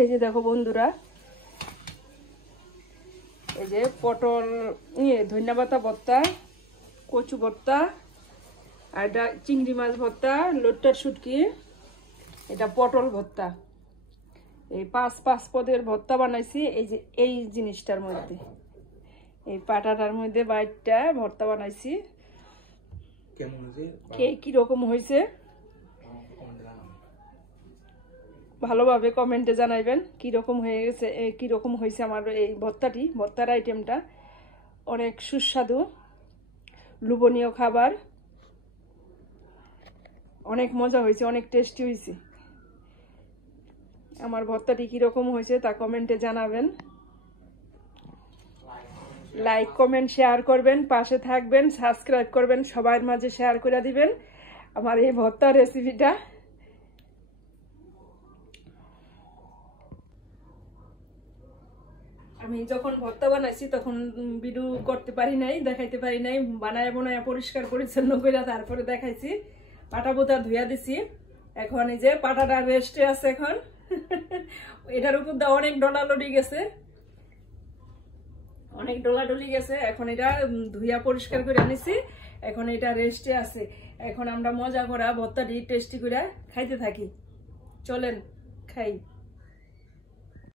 এই যে দেখো বন্ধুরা, এই যে পটল ধনিয়া পাতা ভর্তা, কচু ভর্তা, আর এটা চিংড়ি মাছ ভর্তা, লট্টার শুটকি, এটা পটল ভর্তা। এই পাঁচ পদের ভর্তা বানাইছি এই যে এই জিনিসটার মধ্যে, এই পাটাটার মধ্যে বাইটটা ভর্তা বানাইছি। কেমন হয়েছে? কি রকম হয়েছে ভালোভাবে কমেন্টে জানাইবেন কি রকম হয়ে গেছে, কি রকম হয়েছে আমার এই ভর্তার আইটেমটা। অনেক সুস্বাদু লোভনীয় খাবার, অনেক মজা হয়েছে, অনেক টেস্টি হয়েছে। আমার ভর্তাটি কিরকম হয়েছে তা কমেন্টে জানাবেন। লাইক কমেন্ট শেয়ার করবেন, পাশে থাকবেন, সাবস্ক্রাইব করবেন, সবার মাঝে শেয়ার করে দিবেন আমার এই ভর্তার রেসিপিটা। আমি যখন ভর্তা বানাইছি তখন ভিডিও করতে পারি নাই, দেখাইতে পারি নাই, বানায় পরিষ্কার পরিচ্ছন্ন করে তারপরে দেখাইছি। পাটা পোতা ধুইয়া দিছি। এখন এই যে পাটাটা রেস্টে আছে। এখন এটার উপর দিয়ে অনেক ডলাডলি গেছে, এখন এটা ধুইয়া পরিষ্কার করে আনিছি। এখন এটা রেস্টে আছে। এখন আমরা মজা করা ভর্তাটি টেস্টি করে খাইতে থাকি। চলেন খাই।